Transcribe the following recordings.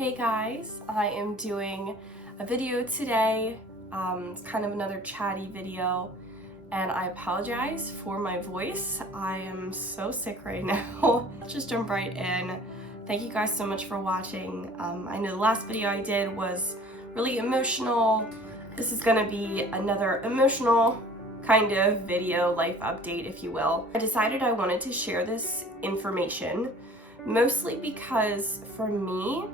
Hey guys, I am doing a video today. It's kind of another chatty video, and I apologize for my voice. I am so sick right now. Let's just jump right in. Thank you guys so much for watching. I know the last video I did was really emotional. This is gonna be another emotional kind of video, life update, if you will. I decided I wanted to share this information mostly because for me,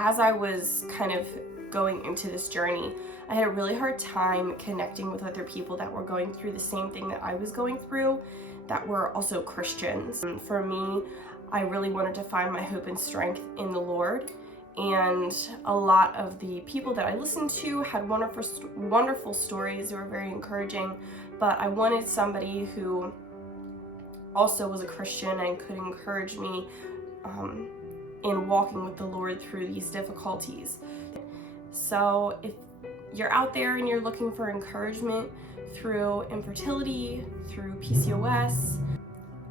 as I was kind of going into this journey, I had a really hard time connecting with other people that were going through the same thing that I was going through, that were also Christians. And for me, I really wanted to find my hope and strength in the Lord. And a lot of the people that I listened to had wonderful stories. They were very encouraging, but I wanted somebody who also was a Christian and could encourage me in walking with the Lord through these difficulties. So if you're out there and you're looking for encouragement through infertility, through PCOS,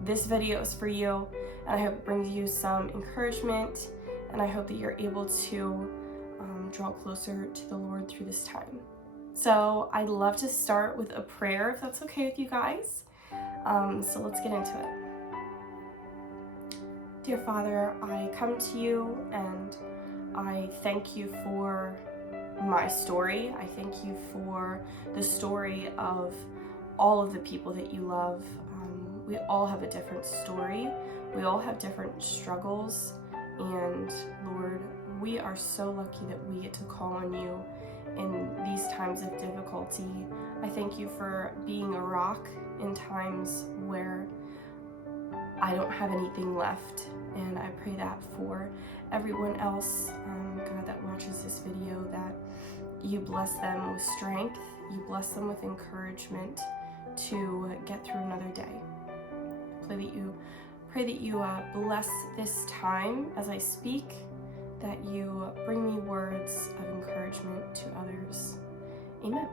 this video is for you, and I hope it brings you some encouragement, and I hope that you're able to draw closer to the Lord through this time. So I'd love to start with a prayer, if that's okay with you guys. So let's get into it. Dear Father, I come to you and I thank you for my story. I thank you for the story of all of the people that you love. We all have a different story. We all have different struggles. And Lord, we are so lucky that we get to call on you in these times of difficulty. I thank you for being a rock in times where I don't have anything left. And I pray that for everyone else, God, that watches this video, that you bless them with strength, you bless them with encouragement to get through another day. Pray that you bless this time as I speak, that you bring me words of encouragement to others. Amen.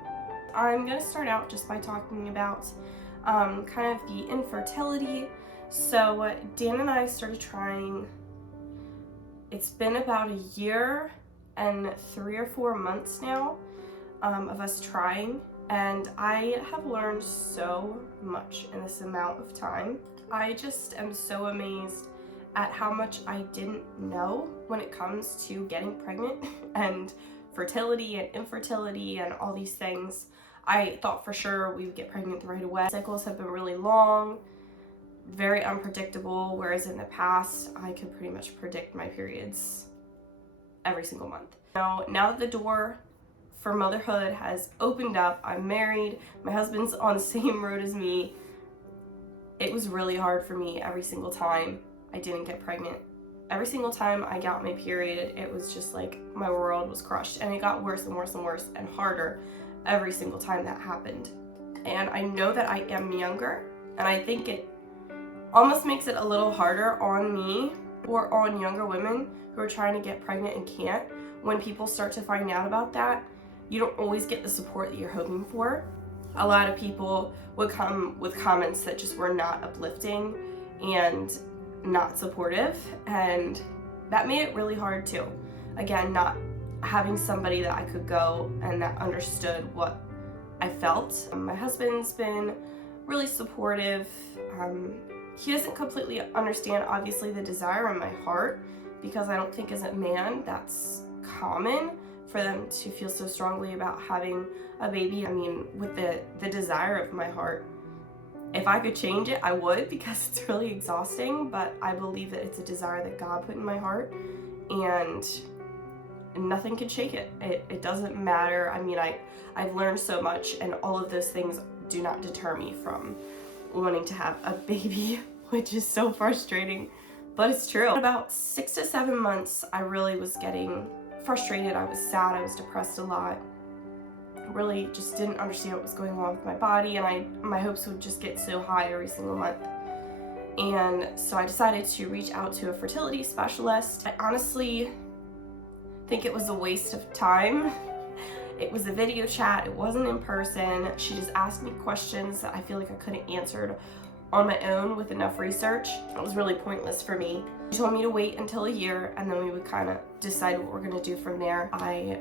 I'm going to start out just by talking about kind of the infertility. So Dan and I started trying, it's been about a year and 3 or 4 months now of us trying, and I have learned so much in this amount of time. I just am so amazed at how much I didn't know when it comes to getting pregnant and fertility and infertility and all these things. I thought for sure we would get pregnant right away. Cycles have been really long, very unpredictable, whereas in the past I could pretty much predict my periods every single month. Now that the door for motherhood has opened up, I'm married, my husband's on the same road as me, it was really hard for me every single time I didn't get pregnant. Every single time I got my period, it was just like my world was crushed, and it got worse and worse and worse and harder every single time that happened. And I know that I am younger, and I think it almost makes it a little harder on me or on younger women who are trying to get pregnant and can't. When people start to find out about that, you don't always get the support that you're hoping for. A lot of people would come with comments that just were not uplifting and not supportive, and that made it really hard too. Again, not having somebody that I could go and that understood what I felt. My husband's been really supportive. He doesn't completely understand, obviously, the desire in my heart, because I don't think as a man that's common for them to feel so strongly about having a baby. I mean, with the desire of my heart, if I could change it, I would, because it's really exhausting, but I believe that it's a desire that God put in my heart, and nothing can shake it. It doesn't matter. I mean, I've learned so much, and all of those things do not deter me from wanting to have a baby, which is so frustrating, but it's true. About 6 to 7 months, I really was getting frustrated. I was sad. I was depressed a lot. Really just didn't understand what was going on with my body, and my hopes would just get so high every single month. And so I decided to reach out to a fertility specialist. I honestly think it was a waste of time. It was a video chat, it wasn't in person. She just asked me questions that I feel like I could have answered on my own with enough research. It was really pointless for me. She told me to wait until a year and then we would kind of decide what we're gonna do from there. I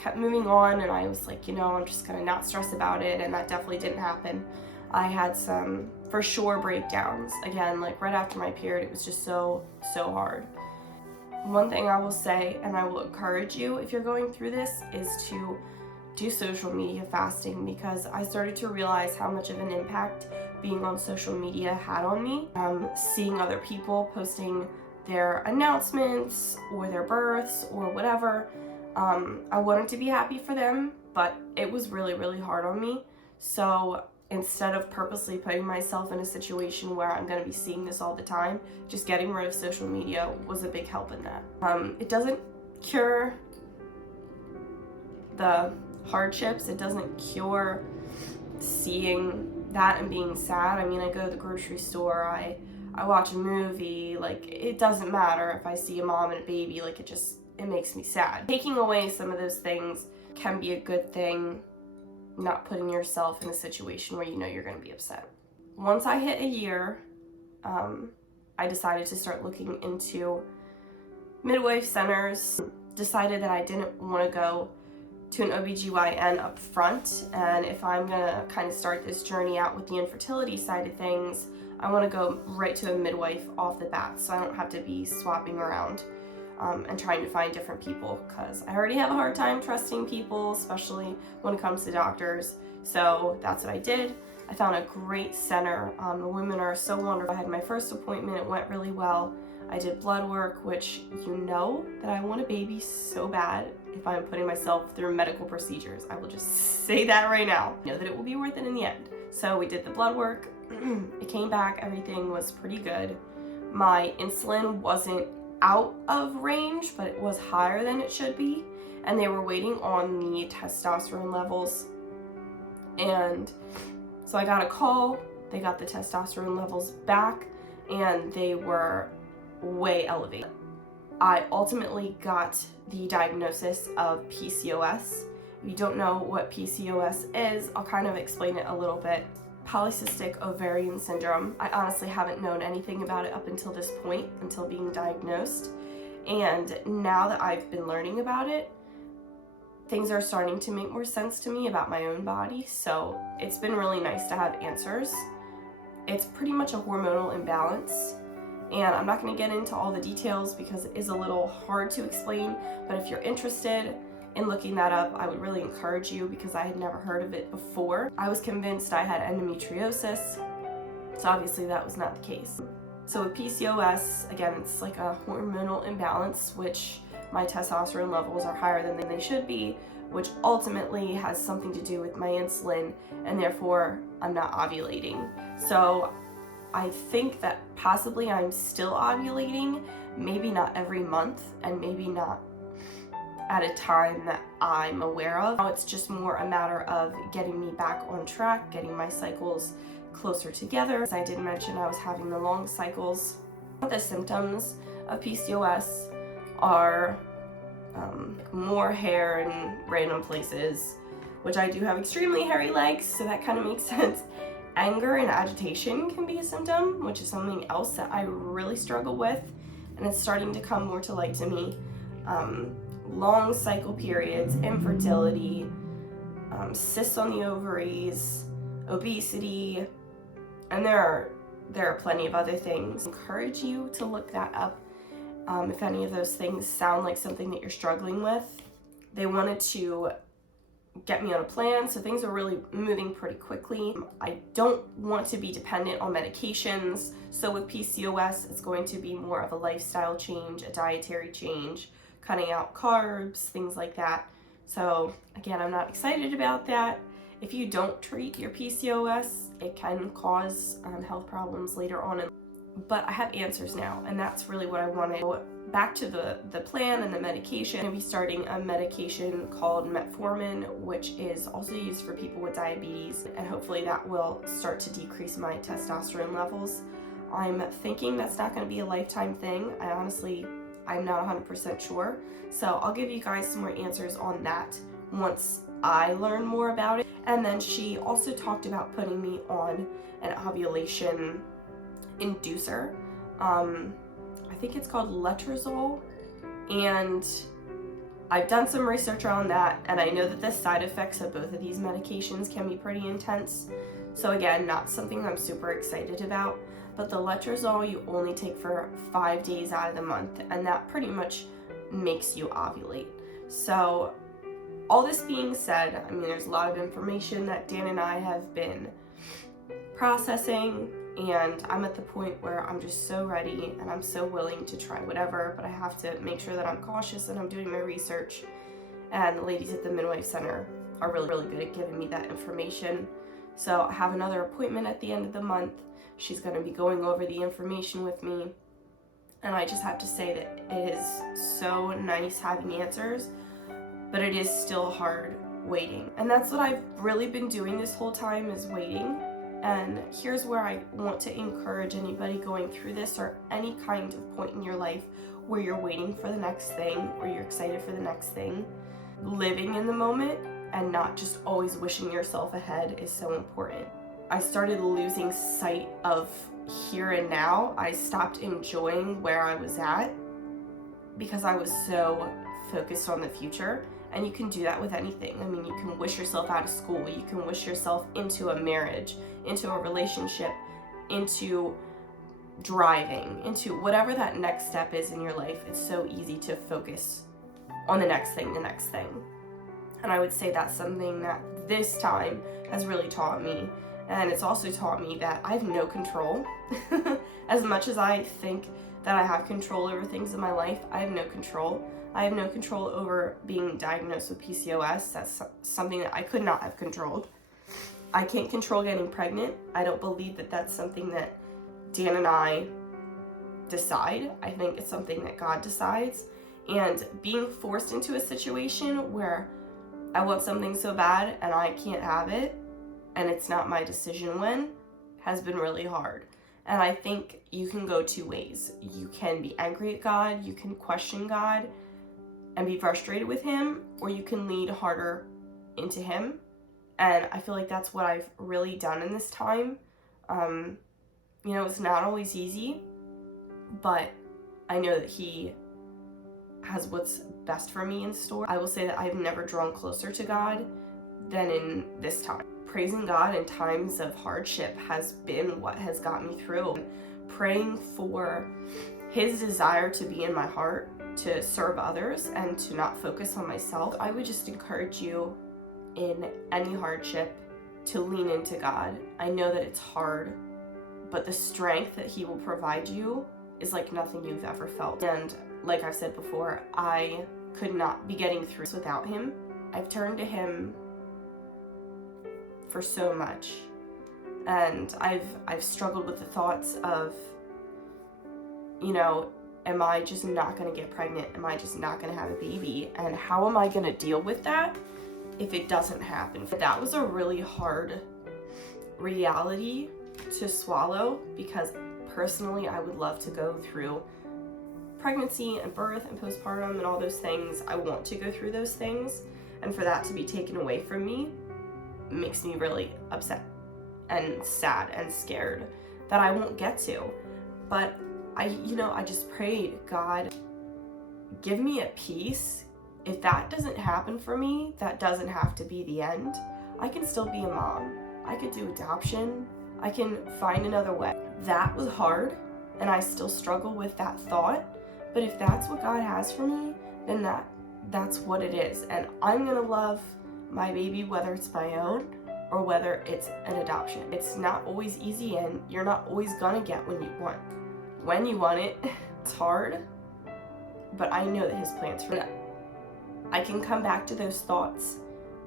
kept moving on and I was like, I'm just gonna not stress about it, and that definitely didn't happen. I had some, for sure, breakdowns. Again, like right after my period, it was just so hard. One thing I will say, and I will encourage you if you're going through this, is to do social media fasting, because I started to realize how much of an impact being on social media had on me. Seeing other people posting their announcements or their births or whatever, I wanted to be happy for them, but it was really hard on me. So instead of purposely putting myself in a situation where I'm going to be seeing this all the time, just getting rid of social media was a big help in that. It doesn't cure the hardships. It doesn't cure seeing that and being sad. I mean, I go to the grocery store, I watch a movie, like it doesn't matter if I see a mom and a baby, like it makes me sad. Taking away some of those things can be a good thing, not putting yourself in a situation where you're going to be upset. Once I hit a year, I decided to start looking into midwife centers. Decided that I didn't want to go to an OBGYN up front, and if I'm gonna kind of start this journey out with the infertility side of things, I want to go right to a midwife off the bat so I don't have to be swapping around and trying to find different people, because I already have a hard time trusting people, especially when it comes to doctors. So that's what I did. I found a great center. The women are so wonderful. I had my first appointment, it went really well. I did blood work, which that I want a baby so bad if I'm putting myself through medical procedures. I will just say that right now. I know that it will be worth it in the end. So we did the blood work. It came back, everything was pretty good. My insulin wasn't out of range, but it was higher than it should be. And they were waiting on the testosterone levels. And so I got a call, they got the testosterone levels back, and they were way elevated. I ultimately got the diagnosis of PCOS. If you don't know what PCOS is, I'll kind of explain it a little bit. Polycystic ovarian syndrome. I honestly haven't known anything about it up until this point, until being diagnosed. And now that I've been learning about it, things are starting to make more sense to me about my own body. So it's been really nice to have answers. It's pretty much a hormonal imbalance. And I'm not going to get into all the details because it is a little hard to explain, but if you're interested in looking that up, I would really encourage you, because I had never heard of it before. I was convinced I had endometriosis, so obviously that was not the case. So with PCOS, again, it's like a hormonal imbalance, which my testosterone levels are higher than they should be, which ultimately has something to do with my insulin, and therefore I'm not ovulating. So I think that possibly I'm still ovulating, maybe not every month, and maybe not at a time that I'm aware of. Now it's just more a matter of getting me back on track, getting my cycles closer together. As I did mention, I was having the long cycles. The symptoms of PCOS are more hair in random places, which I do have extremely hairy legs, so that kind of makes sense. Anger and agitation can be a symptom, which is something else that I really struggle with, and it's starting to come more to light to me. Long cycle periods, infertility, cysts on the ovaries, obesity, and there are plenty of other things. I encourage you to look that up if any of those things sound like something that you're struggling with. They wanted to get me on a plan, so things are really moving pretty quickly. I don't want to be dependent on medications, so with PCOS, it's going to be more of a lifestyle change, a dietary change, cutting out carbs, things like that. So again, I'm not excited about that. If you don't treat your PCOS, it can cause health problems later on. But I have answers now, and that's really what I wanted. Back to the plan and the medication. I'm going to be starting a medication called metformin, which is also used for people with diabetes, and hopefully that will start to decrease my testosterone levels. I'm thinking that's not going to be a lifetime thing. I'm not 100% sure. So I'll give you guys some more answers on that once I learn more about it. And then she also talked about putting me on an ovulation inducer. I think it's called letrozole, and I've done some research on that, and I know that the side effects of both of these medications can be pretty intense. So again, not something I'm super excited about, but the letrozole you only take for 5 days out of the month, and that pretty much makes you ovulate. So all this being said, I mean, there's a lot of information that Dan and I have been processing, and I'm at the point where I'm just so ready and I'm so willing to try whatever, but I have to make sure that I'm cautious and I'm doing my research. And the ladies at the Midwife Center are really good at giving me that information. So I have another appointment at the end of the month. She's going to be going over the information with me. And I just have to say that it is so nice having answers, but it is still hard waiting. And that's what I've really been doing this whole time, is waiting. And here's where I want to encourage anybody going through this, or any kind of point in your life where you're waiting for the next thing, or you're excited for the next thing. Living in the moment and not just always wishing yourself ahead is so important. I started losing sight of here and now. I stopped enjoying where I was at because I was so focused on the future. And you can do that with anything. I mean, you can wish yourself out of school, you can wish yourself into a marriage, into a relationship, into driving, into whatever that next step is in your life. It's so easy to focus on the next thing. And I would say that's something that this time has really taught me. And it's also taught me that I have no control. As much as I think that I have control over things in my life, I have no control. I have no control over being diagnosed with PCOS. That's something that I could not have controlled. I can't control getting pregnant. I don't believe that that's something that Dan and I decide. I think it's something that God decides. And being forced into a situation where I want something so bad and I can't have it, and it's not my decision when, has been really hard. And I think you can go two ways. You can be angry at God, you can question God and be frustrated with him, or you can lead harder into him. And I feel like that's what I've really done in this time. It's not always easy, but I know that he has what's best for me in store. I will say that I've never drawn closer to God than in this time. Praising God in times of hardship has been what has got me through. Praying for his desire to be in my heart, to serve others and to not focus on myself. I would just encourage you in any hardship to lean into God. I know that it's hard, but the strength that he will provide you is like nothing you've ever felt. And like I've said before, I could not be getting through without him. I've turned to him for so much, and I've struggled with the thoughts of, am I just not going to get pregnant? Am I just not going to have a baby? And how am I going to deal with that if it doesn't happen? That was a really hard reality to swallow, because personally I would love to go through pregnancy and birth and postpartum and all those things. I want to go through those things, and for that to be taken away from me makes me really upset and sad and scared that I won't get to. But I just prayed, God, give me a peace. If that doesn't happen for me, that doesn't have to be the end. I can still be a mom. I could do adoption. I can find another way. That was hard, and I still struggle with that thought. But if that's what God has for me, then that's what it is. And I'm gonna love my baby, whether it's my own or whether it's an adoption. It's not always easy, and you're not always gonna get when you want it. It's hard, but I know that his plans for that. I can come back to those thoughts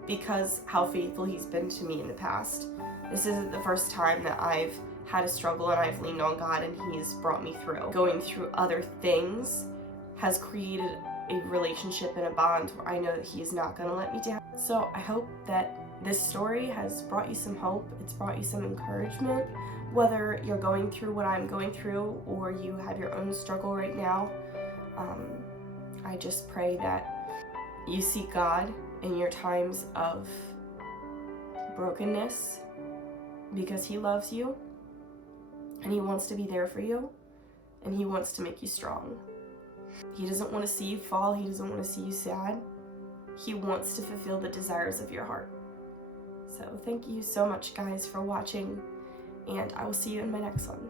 because how faithful he's been to me in the past. This isn't the first time that I've had a struggle and I've leaned on God and he's brought me through. Going through other things has created a relationship and a bond where I know that he is not going to let me down. So I hope that this story has brought you some hope. It's brought you some encouragement. Whether you're going through what I'm going through or you have your own struggle right now, I just pray that you seek God in your times of brokenness because He loves you and He wants to be there for you and He wants to make you strong. He doesn't want to see you fall. He doesn't want to see you sad. He wants to fulfill the desires of your heart. So thank you so much, guys, for watching, and I will see you in my next one.